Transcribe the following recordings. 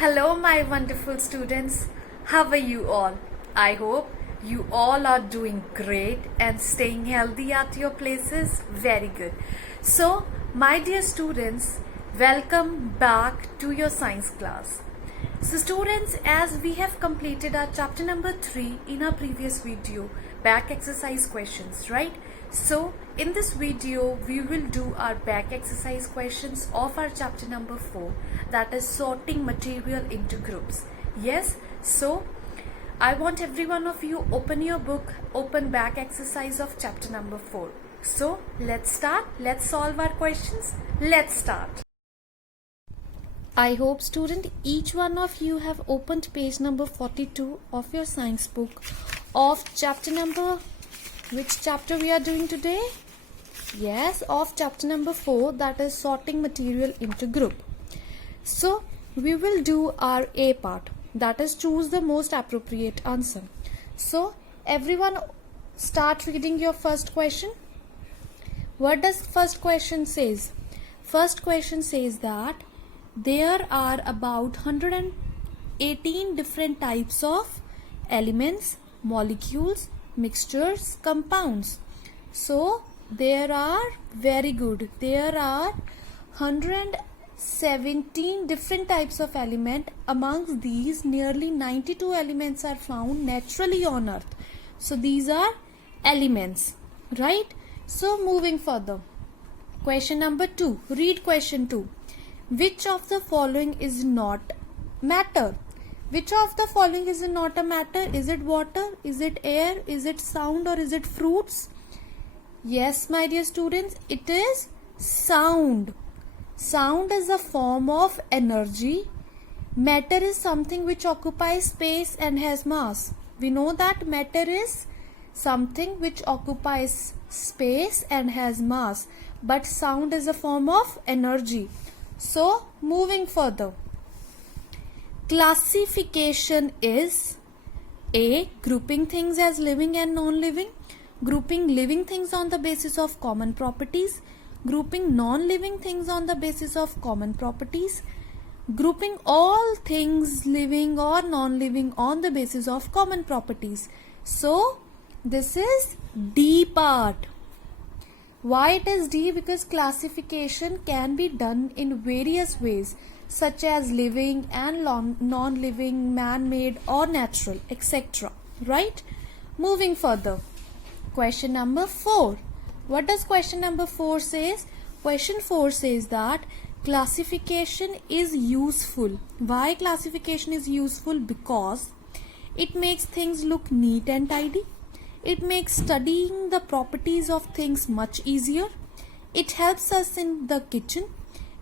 Hello, my wonderful students. How are you all? I hope you all are doing great and staying healthy at your places. Very good. So, my dear students, welcome back to your science class. So, students, as we have completed our chapter number 3 in our previous video, back exercise questions, right? So, in this video, we will do our back exercise questions of our chapter number 4, that is sorting material into groups. Yes, so I want every one of you open your book, open back exercise of chapter number 4. So, let's start. Let's solve our questions. Let's start. I hope student each one of you have opened page number 42 of your science book of chapter number, which chapter we are doing today? Yes, of chapter number 4, that is sorting material into group. So we will do our A part, that is choose the most appropriate answer. So everyone start reading your first question. What does first question says? First question says that there are about 118 different types of elements, molecules, mixtures, compounds. So there are, very good, there are 117 different types of element. Amongst these, nearly 92 elements are found naturally on earth. So these are elements, right? So moving further, question number 2, read question 2. Which of the following is not matter? Which of the following is not a matter? Is it water? Is it air? Is it sound? Or is it fruits? Yes, my dear students, it is sound. Sound is a form of energy. Matter is something which occupies space and has mass. We know that matter is something which occupies space and has mass. But sound is a form of energy. So, moving further. Classification is A. Grouping things as living and non-living. Grouping living things on the basis of common properties. Grouping non-living things on the basis of common properties. Grouping all things living or non-living on the basis of common properties. So, this is D part. Why it is D? Because classification can be done in various ways, such as living and non-living, man-made or natural, etc. Right? Moving further. Question number 4. What does question number 4 says? Question 4 says that classification is useful. Why classification is useful? Because it makes things look neat and tidy. It makes studying the properties of things much easier. It helps us in the kitchen.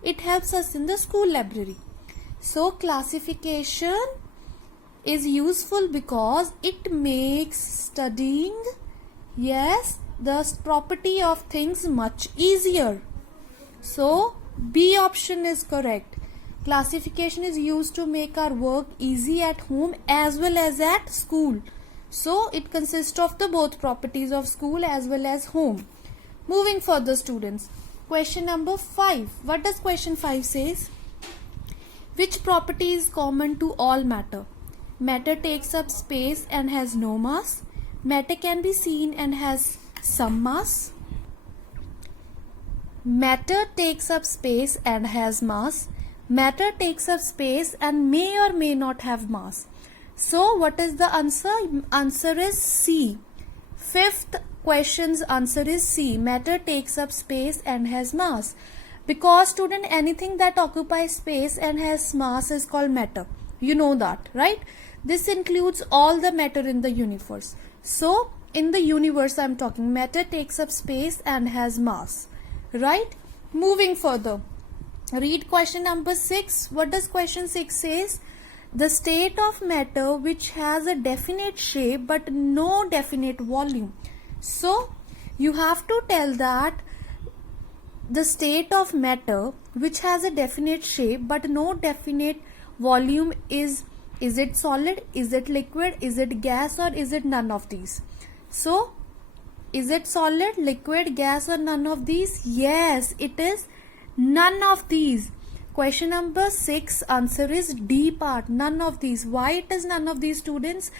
It helps us in the school library. So classification is useful because it makes studying, yes, the property of things much easier. So B option is correct. Classification is used to make our work easy at home as well as at school. So it consists of the both properties of school as well as home. Moving further, students. Question number 5. What does question 5 says? Which property is common to all matter? Matter takes up space and has no mass. Matter can be seen and has some mass. Matter takes up space and has mass. Matter takes up space and may or may not have mass. So what is the answer? Answer is C. Fifth question's answer is C. Matter takes up space and has mass. Because student, anything that occupies space and has mass is called matter. You know that, right? This includes all the matter in the universe. So in the universe I am talking, matter takes up space and has mass. Right? Moving further. Read question number 6. What does question 6 says? The state of matter which has a definite shape but no definite volume. So you have to tell that the state of matter which has a definite shape but no definite volume is it solid, is it liquid, is it gas, or is it none of these? So is it solid, liquid, gas, or none of these? Yes, it is none of these. Question number 6 answer is D part, none of these. Why it is none of these, students?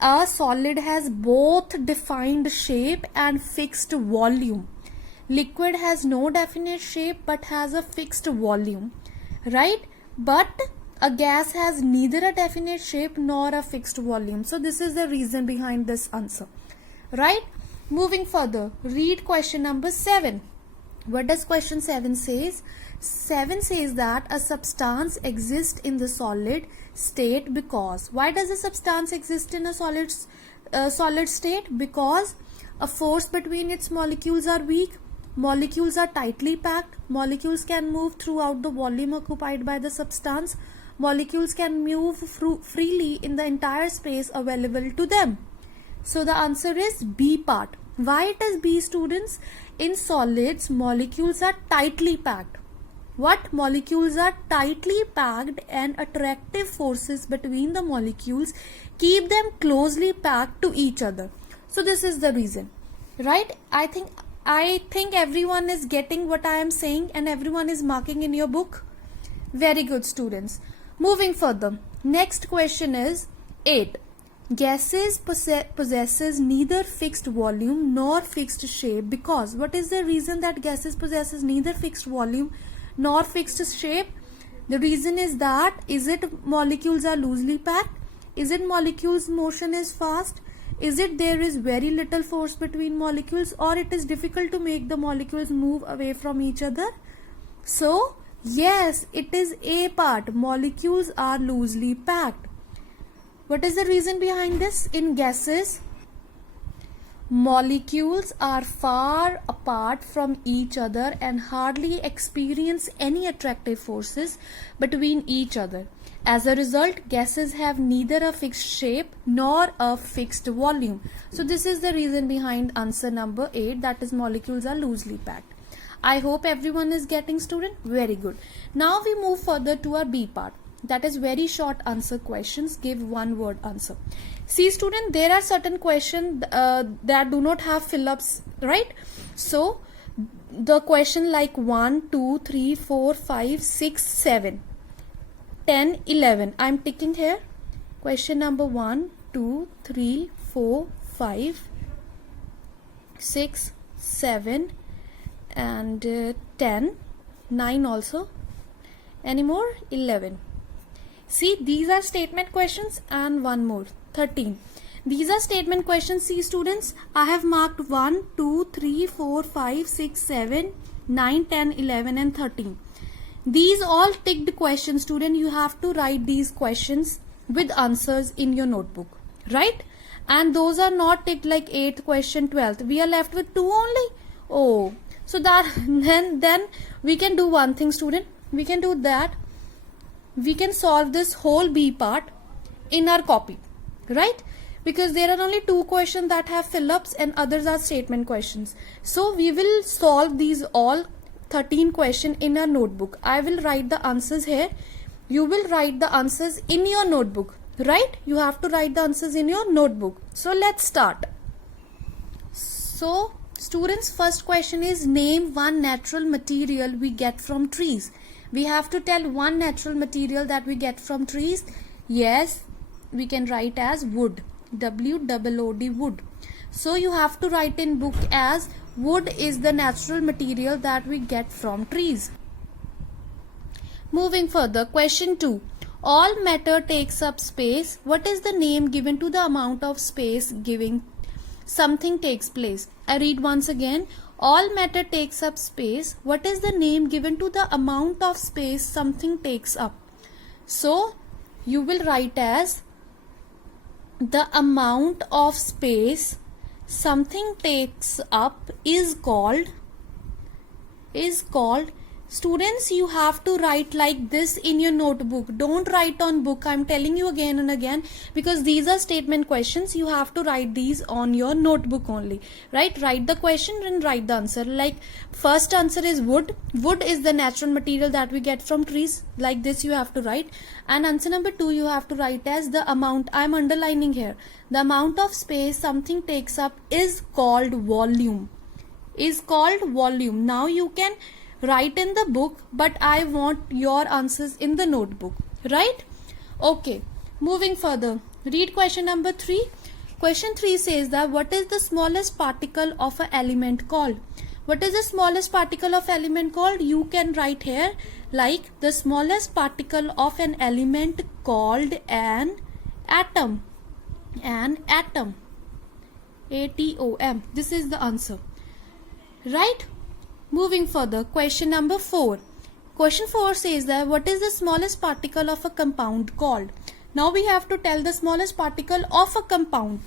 A solid has both defined shape and fixed volume. Liquid has no definite shape but has a fixed volume, right? But a gas has neither a definite shape nor a fixed volume. So this is the reason behind this answer, right? Moving further, read question number 7. What does question 7 says? 7 says that a substance exists in the solid state because. Why does a substance exist in a solid state? Because a force between its molecules are weak. Molecules are tightly packed. Molecules can move throughout the volume occupied by the substance. Molecules can move freely in the entire space available to them. So the answer is B part. Why it is B, students? In solids, molecules are tightly packed. What? Molecules are tightly packed and attractive forces between the molecules keep them closely packed to each other. So this is the reason, right? I think everyone is getting what I am saying and everyone is marking in your book. Very good, students. Moving further, next question is 8. Gases possesses neither fixed volume nor fixed shape because. What is the reason that gases possesses neither fixed volume nor fixed shape? The reason is that, is it molecules are loosely packed? Is it molecules motion is fast? Is it there is very little force between molecules, or it is difficult to make the molecules move away from each other? So yes, it is A part. Molecules are loosely packed. What is the reason behind this? In gases, molecules are far apart from each other and hardly experience any attractive forces between each other. As a result, gases have neither a fixed shape nor a fixed volume. So this is the reason behind answer number 8, that is molecules are loosely packed. I hope everyone is getting, student. Very good. Now we move further to our B part. That is very short answer questions. Give one word answer. See, student, there are certain questions that do not have fill-ups, right? So the question like 1, 2, 3, 4, 5, 6, 7, 10, 11. I'm ticking here. Question number 1, 2, 3, 4, 5, 6, 7 and 10, 9 also. Any more? 11. See, these are statement questions and one more, 13. These are statement questions. See, students, I have marked 1, 2, 3, 4, 5, 6, 7, 9, 10, 11 and 13. These all ticked questions, student. You have to write these questions with answers in your notebook, right? And those are not ticked like 8th question, 12th. We are left with 2 only. Oh, so that then we can do one thing, student. We can do that. We can solve this whole B part in our copy, right? Because there are only 2 questions that have fill-ups and others are statement questions. So we will solve these all 13 questions in our notebook. I will write the answers here. You will write the answers in your notebook, right? You have to write the answers in your notebook. So let's start. So students, first question is name one natural material we get from trees. We have to tell one natural material that we get from trees. Yes, we can write as wood. W-O-O-D, wood. So you have to write in book as wood is the natural material that we get from trees. Moving further, question 2. All matter takes up space. What is the name given to the amount of space giving something takes place? I read once again. All matter takes up space. What is the name given to the amount of space something takes up? So you will write as the amount of space something takes up is called. Students, you have to write like this in your notebook. Don't write on book. I'm telling you again and again, because these are statement questions. You have to write these on your notebook only, right? Write the question and write the answer. Like first answer is wood. Wood is the natural material that we get from trees. Like this you have to write. And answer number 2 you have to write as the amount. I'm underlining here. The amount of space something takes up is called volume. Now you can write in the book, but I want your answers in the notebook, right? Okay, moving further. Read question number 3. Question 3 says that what is the smallest particle of an element called? What is the smallest particle of element called? You can write here like the smallest particle of an element called an atom. An atom. ATOM. This is the answer. Right? Moving further. Question number 4. Question 4 says that what is the smallest particle of a compound called? Now we have to tell the smallest particle of a compound.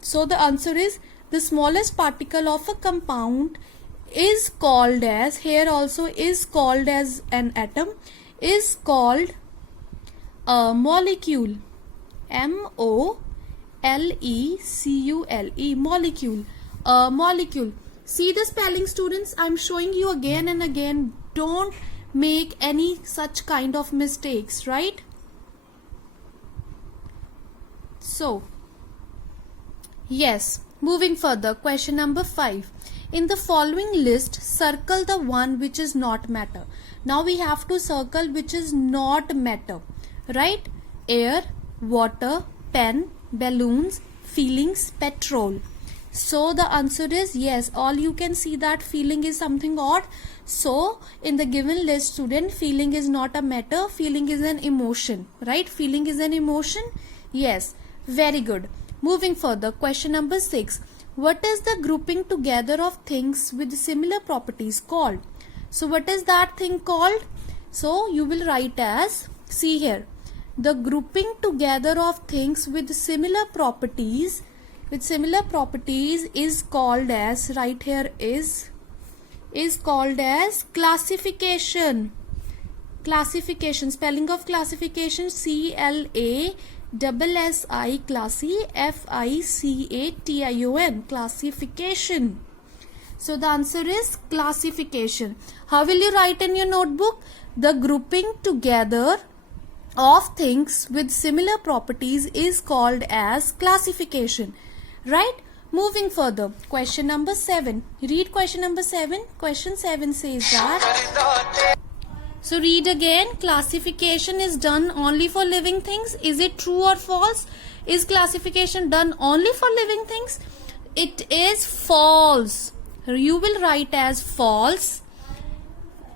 So the answer is the smallest particle of a compound is called as, here also is called as an atom, is called a molecule. M-O-L-E-C-U-L-E. Molecule. A molecule. See the spelling, students? I'm showing you again and again. Don't make any such kind of mistakes, right? So, yes. Moving further. Question number 5. In the following list, circle the one which is not matter. Now we have to circle which is not matter, right? Air, water, pen, balloons, feelings, petrol. So the answer is yes. All you can see that feeling is something odd. So in the given list, student, feeling is not a matter. Feeling is an emotion, right? Feeling is an emotion. Yes. Very good. Moving further. Question number 6. What is the grouping together of things with similar properties called? So what is that thing called? So you will write as, see here, the grouping together of things with similar properties is called as, right here is called as classification. Classification. Spelling of classification, C-L-A-S-S-I, classy, F-I-C-A-T-I-O-N, classification. So the answer is classification. How will you write in your notebook? The grouping together of things with similar properties is called as classification, right? Moving further. Question number 7. Read question number 7. Question 7 says that. So read again. Classification is done only for living things. Is it true or false? Is classification done only for living things? It is false. You will write as false.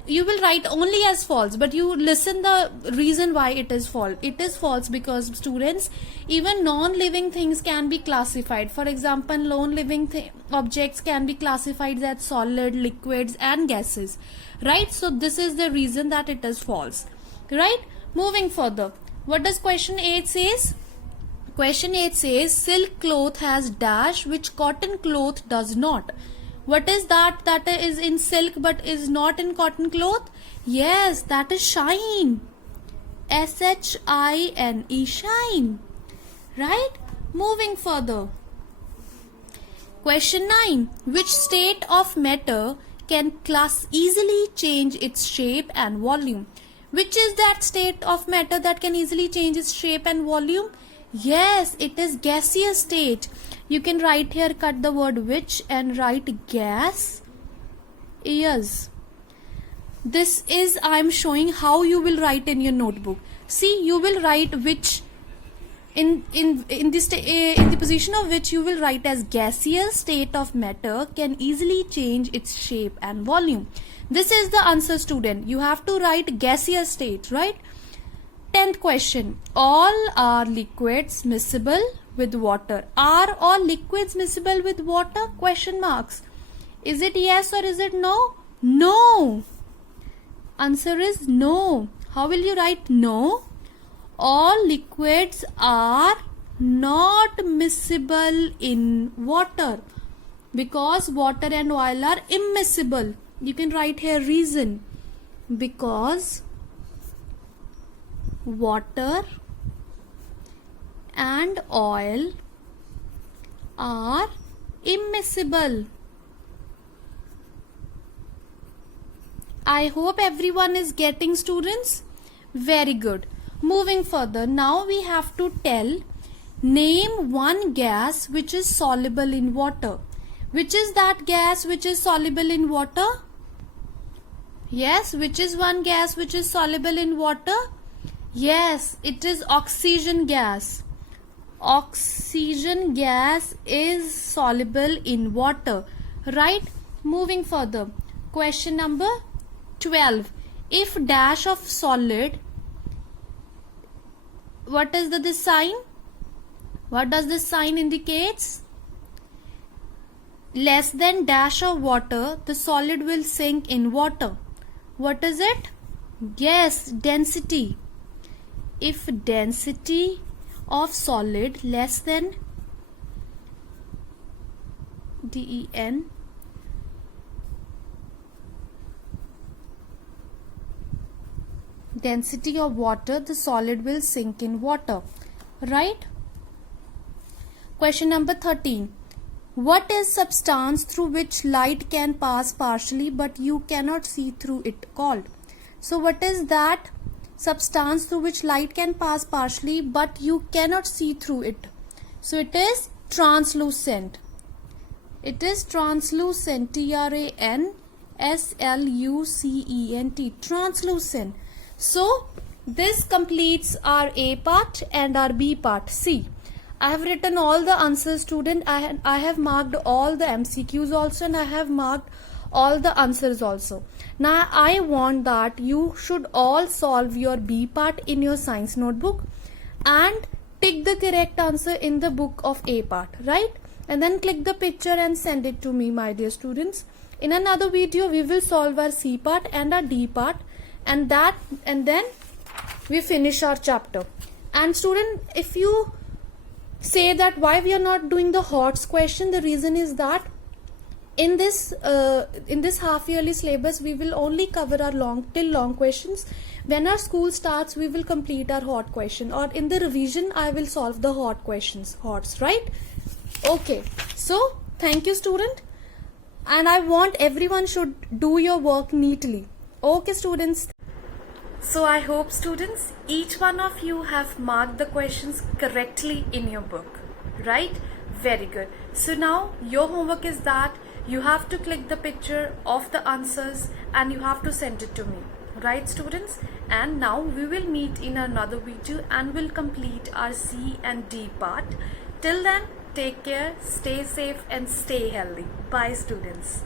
You will write only as false, but you listen the reason why it is false. It is false because, students, even non-living things can be classified. For example, non-living objects can be classified as solid, liquids and gases, right? So this is the reason that it is false, right? Moving further. What does question 8 says? Question 8 says silk cloth has dash which cotton cloth does not. What is that is in silk but is not in cotton cloth? Yes, that is shine. S-H-I-N-E, shine. Right? Moving further. Question 9. Which state of matter can easily change its shape and volume? Which is that state of matter that can easily change its shape and volume? Yes, it is gaseous state. You can write here, cut the word which and write gas is. This is, I am showing how you will write in your notebook. See, you will write which in the position of which you will write as gaseous state of matter can easily change its shape and volume. This is the answer, student. You have to write gaseous state, right? 10th question. All are liquids miscible with water. Are all liquids miscible with water? Question marks. Is it yes or is it no? No. Answer is no. How will you write no? All liquids are not miscible in water because water and oil are immiscible. You can write here reason. Because water and oil are immiscible. I hope everyone is getting, students. Very good. Moving further, now we have to tell, name one gas which is soluble in water. Which is that gas which is soluble in water? Yes, which is one gas which is soluble in water? Yes, it is oxygen gas. Oxygen gas is soluble in water. Right? Moving further. Question number 12. If dash of solid, what is this sign? What does this sign indicates? Less than dash of water, the solid will sink in water. What is it? Yes, density. If density of solid less than DEN density of water, the solid will sink in water. Right? Question number 13. What is substance through which light can pass partially but you cannot see through it called? So what is that substance through which light can pass partially but you cannot see through it? So it is translucent. It is translucent. TRANSLUCENT. Translucent. So this completes our A part and our B part. See, I have written all the answers, student. I have marked all the MCQs also, and I have marked all the answers also. Now I want that you should all solve your B part in your science notebook and tick the correct answer in the book of A part, right? And then click the picture and send it to me, my dear students. In another video we will solve our C part and our D part, and then we finish our chapter. And student, if you say that why we are not doing the HOTS question, the reason is that in this half yearly syllabus we will only cover our long questions. When our school starts we will complete our HOT question, or in the revision I will solve the HOT questions, HOTS, right? Okay, so thank you student, and I want everyone should do your work neatly. Okay students. So I hope students, each one of you have marked the questions correctly in your book, right? Very good. So now your homework is that you have to click the picture of the answers and you have to send it to me, right students? And now we will meet in another video and we'll complete our C and D part. Till then, take care, stay safe and stay healthy. Bye students.